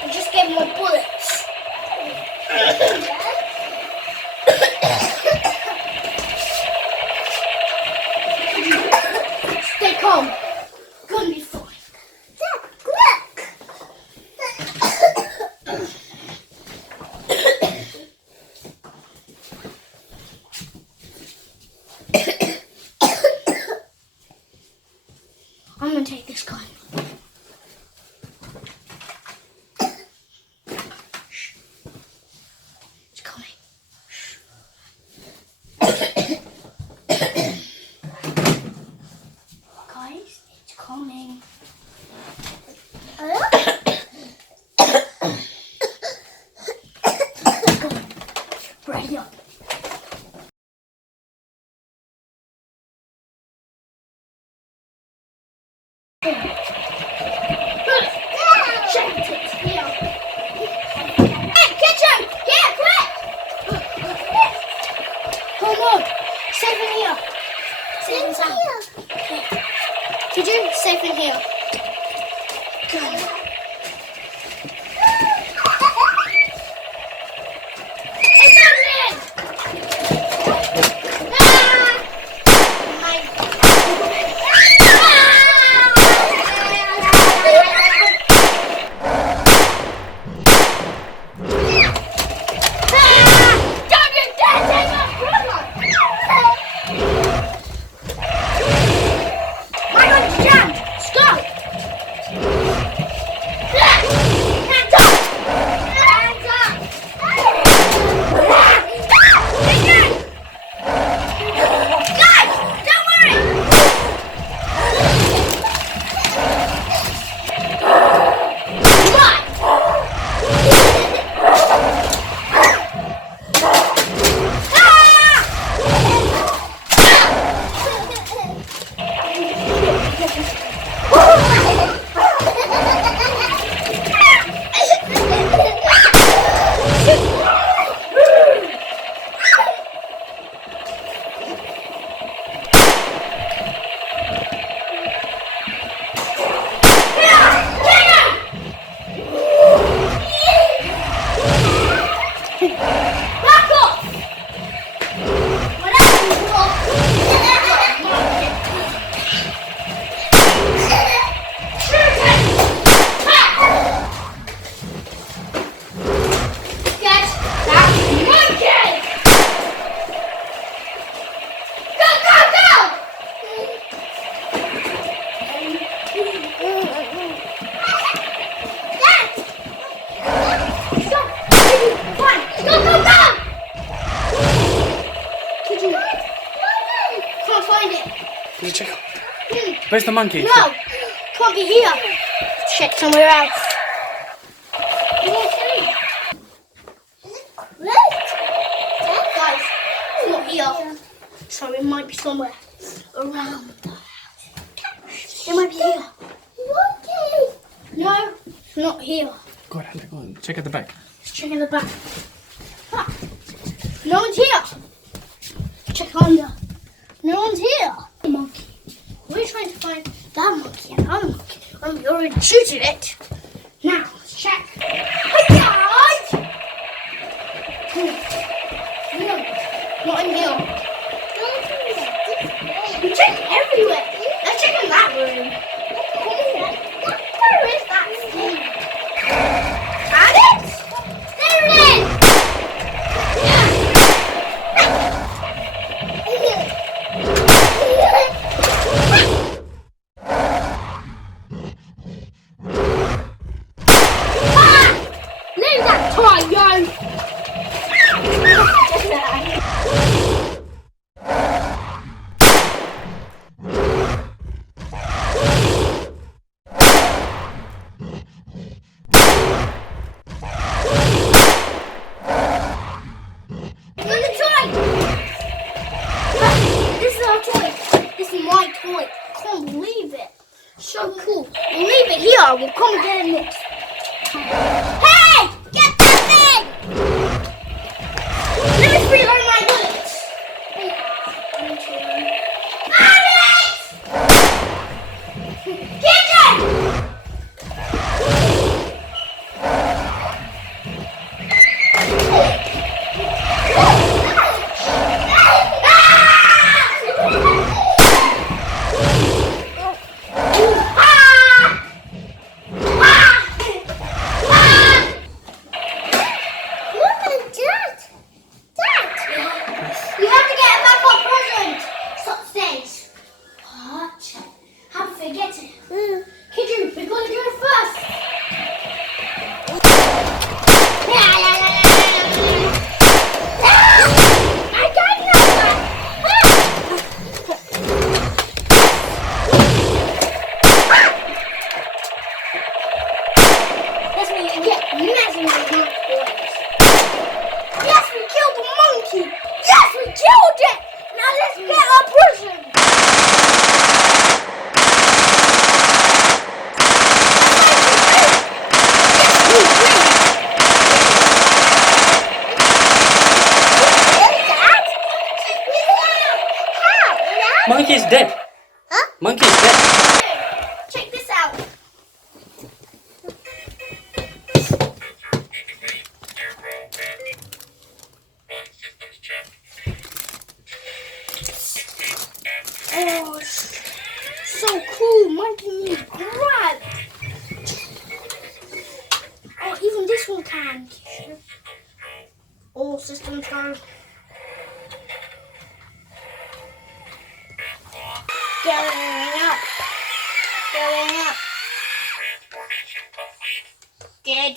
I just gave more bullets. Where's the monkey? No, can't be here. Check somewhere else. Guys, it's not here. So it might be somewhere around the house. It might be here. No, it's not here. Go on. Check at the back. Let's check in the back. Ah, no one's here. Check under. No one's here. The monkey. We're trying to find that monkey and other monkey. We already shooted it. Now, let's check. No, not in here. We checked everywhere. Let's check in that room. Where is that thing? Found it? There it is! Leave that toy, yo! Can't believe it. So cool. We'll leave it here. We'll come and get it next. Hey! Get that thing! Let me reload my bullets. Alex! Get it! Yes, we killed the monkey! Yes, we killed it! Now let's get our prison! Monkey's dead. Huh? Monkey's dead. Check this out. Oh, so cool. Monkey needs grab. Oh, even this one can. All systems go. Going up. Going up. Good.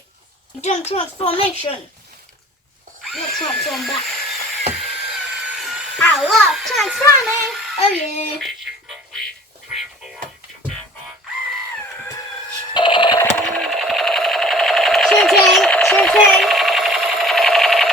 You've done transformation. Not transform back. I love transforming. Oh yeah.